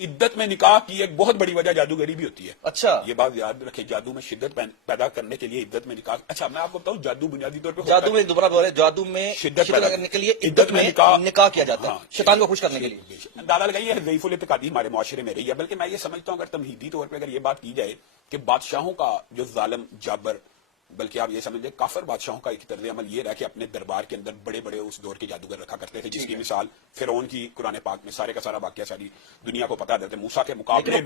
इद्दत में निकाह की एक बहुत बड़ी वजह जादूगरी भी होती है। अच्छा, ये बात याद रखें, जादू में शिद्दत पैदा करने के लिए इद्दत में निकाह। अच्छा, मैं आपको बताऊं, जादू बुनियादी तौर पे जादू में दोबारा बोले, जादू में शिद्दत पैदा करने के लिए इद्दत में निकाह किया जाता है, शैतान को खुश करने के लिए। अंदाजा लगाइए, ज़ईफुल इत्तिकादी हमारे मुआशरे में रही है। बल्कि मैं ये समझता हूँ, अगर तमहीदी तौर पर अगर ये बात की जाए कि बादशाहों का जो जालिम जाबर, बल्कि आप ये समझ लें काफिर बादशाहों का एक तर्ज अमल ये रहा कि अपने दरबार के अंदर बड़े बड़े उस दौर के जादूगर रखा करते थे, जिसकी मिसाल फिरौन की कुरान पाक में सारे का सारा वाकया सारी दुनिया को पता देते। मूसा के मुकाबले में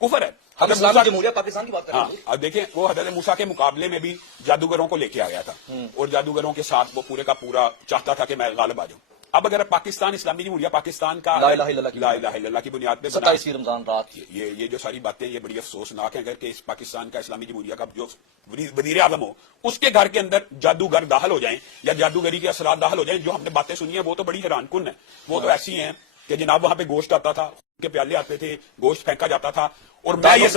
कुफर है। हम इस्लामी जमहूरियत पाकिस्तान की बात कर रहे हैं। अब देखें, वो हजरत मूसा के मुकाबले में भी जादूगरों को लेके आ गया था और जादूगरों के साथ वो पूरे का पूरा चाहता था कि मैं गालिब आ जाऊं। अब अगर पाकिस्तान इस्लामी जमहूरिया पाकिस्तान का ला इलाहा इल्लल्लाह की बुनियाद पे 27 रमजान रात, ये जो सारी बातें ये बड़ी अफसोसनाक है। अगर कि इस पाकिस्तान का इस्लामी जमहूरिया का जो वजीर आजम हो, उसके घर के अंदर जादूगर दाखिल हो जाएं या जादूगरी के असरात दाखिल हो जाएं, जो हमने बातें सुनी है वो तो बड़ी हैरानकुन है। वो तो ऐसी हैं कि जनाब वहां पे गोश्त आता था, उनके प्याले आते थे, गोश्त फेंका जाता था। और मैं ये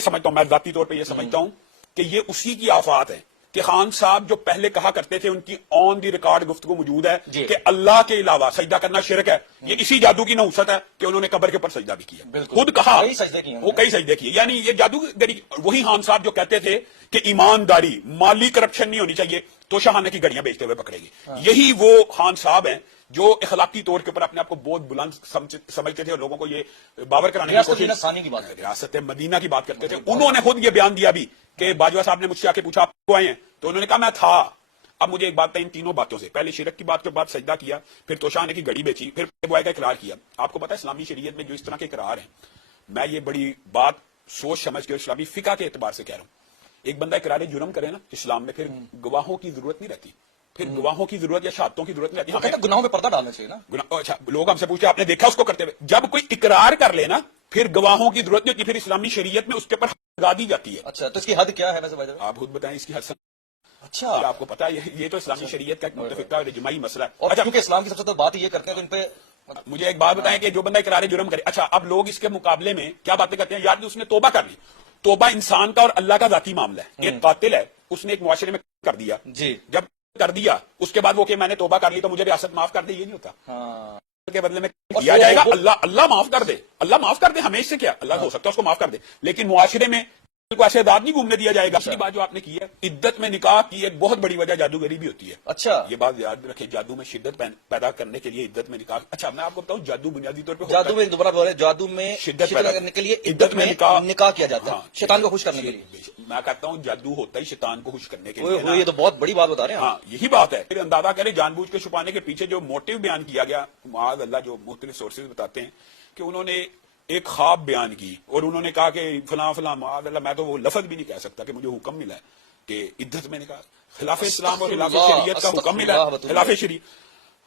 समझता हूं, मैं जाती तौर पर यह समझता हूं कि ये उसी की आफात है कि खान साहब जो पहले कहा करते थे, उनकी ऑन दी रिकॉर्ड गुफ्तगू मौजूद है कि अल्लाह के अलावा सजदा करना शिरक है। ये इसी जादू की नहुसत है कि उन्होंने कब्र के ऊपर सजदा भी किया, खुद कहा, वो कई सजदे किए। यानी ये जादूगरी वही खान साहब जो कहते थे कि ईमानदारी, माली करप्शन नहीं होनी चाहिए तो शाहाना की घड़ियां बेचते हुए पकड़ेगी। यही वो खान साहब हैं जो इखलाकी तौर के ऊपर अपने आप को बहुत बुलंद समझते थे और लोगों को ये बावर कराने की कोशिश, रियासत मदीना की बात करते थे। उन्होंने खुद ये बयान दिया भी कि बाजवा साहब ने मुझसे आके पूछा आप क्यों आए हैं, तो उन्होंने कहा मैं था। अब मुझे एक बात है, इन तीनों बातों से, पहले शिरक की बात के बाद सजदा किया, फिर तोशाने की घड़ी बेची, फिर बुआई का इकरार किया। आपको पता है इस्लामी शरीयत में जो इस तरह के इकरार हैं, मैं ये बड़ी बात सोच समझ के इस्लामी फिका के एतबार से कह रहा हूं। एक बंदा इकरार जुर्म करे ना इस्लाम में, फिर गवाहों की जरूरत नहीं रहती, फिर गवाहों की जरूरत या शहादतों की जरूरत नहीं रहती। गुनाहों में पर्दा डालना चाहिए ना। अच्छा, लोग हमसे पूछते आपने देखा उसको करते हुए? जब कोई इकरार कर लेना फिर गवाहों की जरूरत नहीं होती, फिर इस्लामी शरीयत में उसके ऊपर लगा दी जाती है। अच्छा, तो इसकी हद क्या है वैसे? आप खुद बताएं इसकी हद। अच्छा, आपको पता है ये तो इस्लामी शरीयत का एक मुतफिका और इजमाई मसला है। और क्योंकि इस्लाम की सबसे तो बात ये करते हैं तो इन पे मुझे एक बात बताएं कि जो बंदा इकरार जुर्म करे, अच्छा अब लोग इसके मुकाबले में क्या बातें करते हैं, यार उसने तोबा कर ली। तोबा इंसान का और अल्लाह का जाती मामला है। एक कातिल है, उसने एक मुआशरे में कर दिया जी, जब कर दिया उसके बाद वो कि मैंने तोबा कर ली तो मुझे रियासत माफ कर दे, ये नहीं होता। के बदले में किया जाएगा अल्लाह माफ कर दे, अल्लाह माफ कर दे, हमें इससे क्या, अल्लाह हो सकता है उसको माफ कर दे, लेकिन मुआशरे में को ऐसे दाद नहीं घूमने दिया जाएगा। दूसरी बात जो आपने की है, इद्दत में निकाह की एक बहुत बड़ी वजह जादूगरी भी होती है। अच्छा, ये बात याद रखें, जादू में शिद्दत पैदा करने के लिए इद्दत में निकाह। अच्छा, मैं आपको बताऊं, जादू बुनियादी तौर पर जादू में दोबारा बोले, जादू में शिद्दत पैदा करने के लिए इद्दत में निकाह किया जाता है, शैतान को खुश करने के लिए। मैं कहता हूँ जादू होता ही शैतान को खुश करने के लिए। ये तो बहुत बड़ी बात बता रहे हैं। हाँ, यही बात है। फिर अंदाजा करें जानबूझ के छुपाने के पीछे जो मोटिव बयान किया गया, माज़ अल्लाह जो मुख्तलिफ सोर्सेज बताते हैं कि उन्होंने एक ख्वाब बयान की और उन्होंने कहा कि फलां फलां, मैं तो वो लफ्ज भी नहीं कह सकता कि मुझे हुक्म मिला है कि इद्दत में निकाह, खिलाफ इस्लाम और खिलाफ शरीयत का हुक्म मिला है, खिलाफ शरीयत।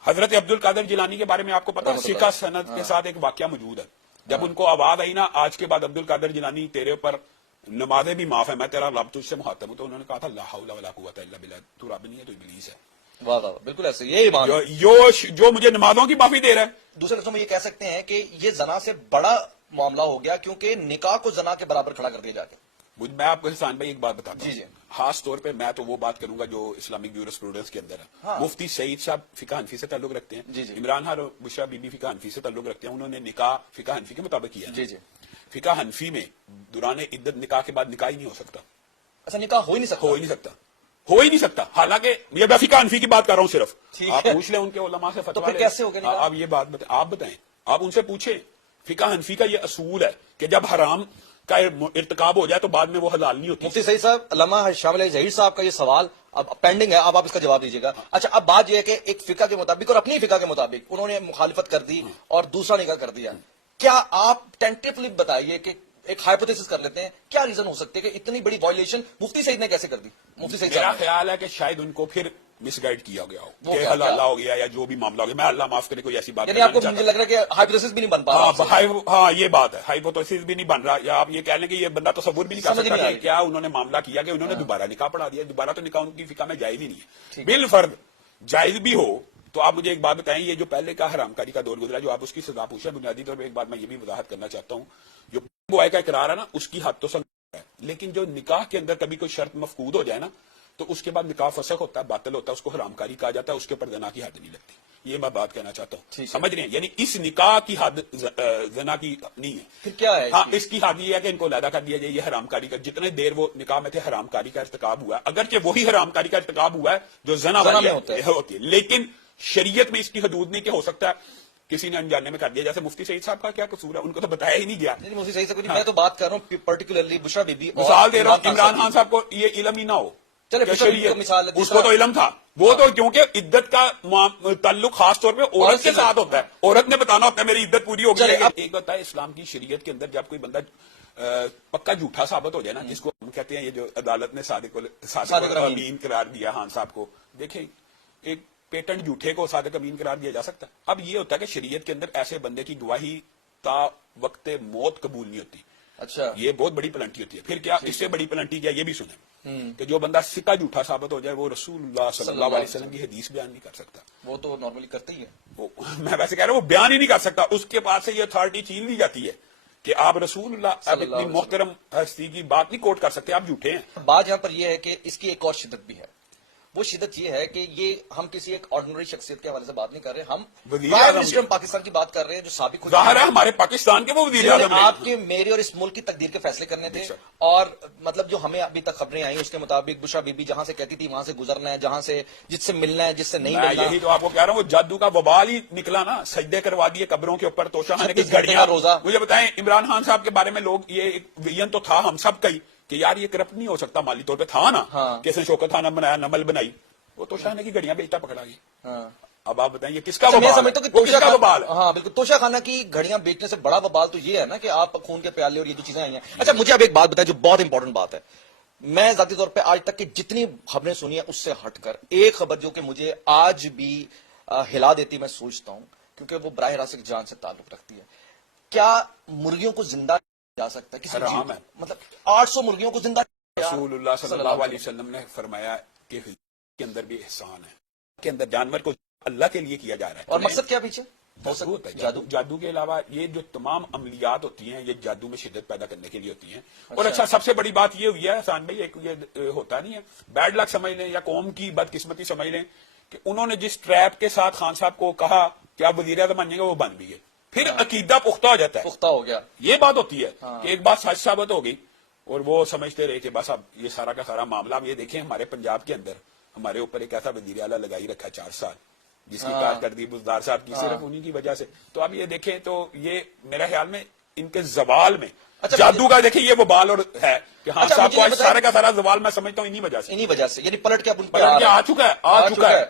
हजरत अब्दुल कादिर जिलानी के बारे में आपको पता है, सिका सनद के साथ एक वाकया मौजूद है। जब उनको आवाज आई ना आज के बाद अब्दुल कादिर जिलानी तेरे ऊपर नमाजें भी माफ है, मैं तेरा रब तुझसे मुखातब हूं, तो उन्होंने कहा था ला हौला वला कुव्वता इल्ला बिल्लाह, तू रब नहीं है तो इब्लीस है। वाह वाह, बिल्कुल ऐसे यही बात जो मुझे नमाजों की माफी दे रहा है। दूसरे लफ्जों में ये कह सकते हैं कि ये जना से बड़ा मामला हो गया क्योंकि निकाह को जना के बराबर खड़ा कर दिया जाके। मैं आपको हसान भाई एक बात बताता हूँ, जी, खास तौर पे मैं तो वो बात करूंगा जो इस्लामिक ज्यूरिस्प्रूडेंस के अंदर है। हाँ। मुफ्ती सईद साहब फिका हनफी से ताल्लुक रखते हैं, इमरान खान और बुशरा बीबी फिका हनफी से ताल्लुक रखते हैं। उन्होंने निकाह फिका हनफी के मुताबिक किया। जी जी, फिका हनफी में दुरान इद्दत निकाह के बाद निकाह ही नहीं हो सकता। अच्छा, निकाह हो ही नहीं सकता? हो ही नहीं सकता, हो ही नहीं सकता। हालांकि ये मैं फिका हनफी की बात कर रहा हूँ सिर्फ, आप पूछ लें उनके उलमा से फतवा। तो कैसे हो गया? आप ये बात आप बताएं, आप उनसे पूछे। फिका हनफी का ये असूल है कि जब हराम का इर्तिकाब हो जाए तो बाद में वो हलाल नहीं होती। मुफ्ती सईद साहब, अल्लामा शामिल ज़हीर साहब का ये सवाल अब पेंडिंग है, अब आप इसका जवाब दीजिएगा। अच्छा, अब बात यह है कि एक फिका के मुताबिक और अपनी फिका के मुताबिक उन्होंने मुखालिफत कर दी और दूसरा निकाह कर दिया। क्या आप टेंटेटिवली बताइए कि एक हाइपोथेसिस कर लेते हैं, क्या रीजन हो सकते हैं कि इतनी बड़ी वायलेशन मुफ्ती सईद ने कैसे कर दी? मुफ्ती सईद, मेरा ख्याल है कि शायद उनको फिर मिसगाइड किया गया हो कि हलाला हो गया या जो भी मामला हो गया। मैं अल्लाह माफ करे कोई ऐसी बात, आपको मुझे लग रहा है कि हाइपोथेसिस भी नहीं बन पा रहा। हाँ, ये बात है, हाइपोथेसिस भी नहीं बन रहा, या आप ये कह लें कि ये बंदा तसव्वुर भी नहीं कर सकता कि क्या उन्होंने मामला किया कि उन्होंने दोबारा निकाह पढ़ा दिया। दोबारा तो निकाह उनकी फिका में जायज ही नहीं है। बिल फर्द जायज भी हो तो आप मुझे एक बात बताएं, ये जो पहले का हरामकारी का दौर गुजरा, जो आप उसकी सजा पूछे, बुनियादी तौर पर एक बात मैं ये भी वजाहत करना चाहता हूँ, जो बुआई का इकरार है ना, उसकी हद तो है, लेकिन जो निकाह के अंदर कभी कोई शर्त मफकूद हो जाए ना, تو اس کے بعد نکاح فسخ ہوتا ہے، باطل ہوتا ہے، اس کو حرام کاری کہا جاتا ہے، اس کے اوپر زنا کی حد نہیں لگتی. یہ میں بات کہنا چاہتا ٹھیک ہوں. ہے. سمجھ رہے ہیں؟ یعنی اس نکاح کی حد زنا کی نہیں ہے. پھر کیا ہے؟ ہاں، اس کی حد یہ ہے کہ ان کو علیحدہ کر دیا جائے. یہ حرام کاری کا جتنے دیر وہ نکاح میں تھے حرام کاری کا ارتکاب ہوا ہے، اگرچہ وہی حرام کاری کا ارتکاب ہوا ہے جو زنا والی ہوتی ہے، لیکن شریعت میں اس کی حدود نہیں کہ ہو سکتا ہے کسی نے انجانے میں کر دیا. جیسے مفتی سعید صاحب کا کیا قصور ہے؟ ان کو تو بتایا ہی نہیں گیا. نہیں مجھے صحیح سے کچھ، میں تو بات کر رہا ہوں پرٹیکولرلی بشرا بی بی. مثال دے رہا ہوں، عمران خان صاحب کو یہ علم ہی نہ ہو. چلے بشرا بی بی کو مثال، اس کو تو علم تھا، وہ تو کیونکہ عدت کا تعلق خاص طور پہ عورت کے ساتھ ہوتا ہے، عورت نے بتانا ہوتا ہے میری عدت پوری ہو گئی. ایک ہوتا ہے اسلام کی شریعت کے اندر جب کوئی بندہ پکا جھوٹا ثابت ہو جائے نا، جس کو ہم کہتے ہیں یہ جو عدالت نے صادق امین قرار دیا خان صاحب کو، دیکھیں ایک پیٹنٹ جھوٹے کو صادق امین قرار دیا جا سکتا ہے. اب یہ ہوتا ہے کہ شریعت کے اندر ایسے بندے کی گواہی تا وقت موت قبول نہیں ہوتی. اچھا، یہ بہت بڑی پلنٹی ہوتی ہے. پھر کیا اس سے بڑی پلنٹی کیا؟ یہ بھی سنیں کہ جو بندہ سکا جھوٹا ثابت ہو جائے وہ رسول اللہ صلی اللہ علیہ وسلم کی حدیث بیان نہیں کر سکتا. وہ تو نارملی کرتے ہی ہیں. میں ویسے کہہ رہا ہوں وہ بیان ہی نہیں کر سکتا. اس کے پاس سے یہ اتھارٹی چھین لی جاتی ہے کہ آپ رسول اللہ اب اتنی محترم ہستی کی بات نہیں کوٹ کر سکتے، آپ جھوٹے ہیں. بات یہاں پر یہ ہے کہ اس کی ایک اور شدت بھی ہے. وہ شدت یہ ہے کہ یہ ہم کسی ایک آرڈنری شخصیت کے حوالے سے بات نہیں کر رہے، ہم پرائم منسٹر پاکستان کی بات کر رہے ہیں جو سابق ظاہر ہے ہمارے پاکستان کے وہ وزیر اعظم ہیں. آپ کے میرے اور اس ملک کی تقدیر کے فیصلے کرنے تھے. اور مطلب جو ہمیں ابھی تک خبریں آئیں اس کے مطابق بشرا بی بی جہاں سے کہتی تھی وہاں سے گزرنا ہے، جہاں سے جس سے ملنا ہے جس سے نہیں میں ملنا. یہی تو آپ کو کہہ رہا ہوں، وہ جادو کا وبال ہی نکلا نا. سجدے کروا دیے قبروں کے اوپر، توشہ خانے کی 36 گھنٹے کا روزہ. مجھے بتائیں عمران خان صاحب کے بارے میں لوگ یہ ایک ویژن تو تھا ہم سب کا ہی کہ یار یہ کرپٹ نہیں ہو سکتا، مالی طور پہ تھا نا. کس نے شوکت خانہ بنایا، نمل بنائی، وہ توشہ خانے کی گھڑیاں بیچتا پکڑا گیا. اب آپ بتائیں یہ کس کا میں سمجھتا ہوں کہ کس کا وبال ہے؟ ہاں بالکل، توشہ خانہ کی گھڑیاں بیچنے سے بڑا وبال تو یہ ہے نا کہ آپ خون کے پیالے اور یہ جو چیزیں آئی ہیں. اچھا مجھے اب ایک بات بتائیں جو بہت امپورٹنٹ بات ہے. میں ذاتی طور پہ آج تک کی جتنی خبریں سنی ہیں اس سے ہٹ کر ایک خبر جو کہ مجھے آج بھی ہلا دیتی میں سوچتا ہوں کیونکہ وہ براہ راست جان سے تعلق رکھتی ہے. کیا مرغیوں کو زندہ جا سکتا ہے کسی حرام ہے. مطلب 800 مرغیوں کو زندہ رسول اللہ صلی اللہ علیہ وسلم نے فرمایا کہ کے اندر بھی احسان ہے، کے اندر جانور کو اللہ کے لیے کیا جا رہا ہے. اور مقصد کیا پیچھے ہو سکتا ہے جادو کے علاوہ یہ جو تمام عملیات ہوتی ہیں یہ جادو میں شدت پیدا کرنے کے لیے ہوتی ہیں. اور اچھا سب سے بڑی بات یہ ہوئی ہے حسان بھائی، ایک یہ ہوتا نہیں ہے بیڈ لک سمجھ لیں یا قوم کی بدقسمتی سمجھ لیں کہ انہوں نے جس ٹریپ کے ساتھ خان صاحب کو کہا کہ آپ وزیر اعظم بنیں گے وہ بن بھی گئے، پھر عقیدہ پختہ ہو جاتا ہے. پختہ ہو گیا. یہ بات ہوتی ہے کہ ایک بات سچ ثابت ہو گئی اور وہ سمجھتے رہے کہ بس اب یہ سارا کا سارا معاملہ. اب یہ دیکھیں ہمارے پنجاب کے اندر ہمارے اوپر ایک ایسا وزیر اعلیٰ لگائی رکھا 4 سال جس کی کارکردگی بزدار صاحب کی صرف انہی کی وجہ سے. تو اب یہ دیکھیں تو یہ میرا خیال میں ان کے زوال میں جادو کا دیکھیں یہ وبال اور ہے کہ ہاں صاحب کو سارے کا سارا زوال میں سمجھتا ہوں انہی وجہ سے یعنی پلٹ کے اب آ چکا ہے.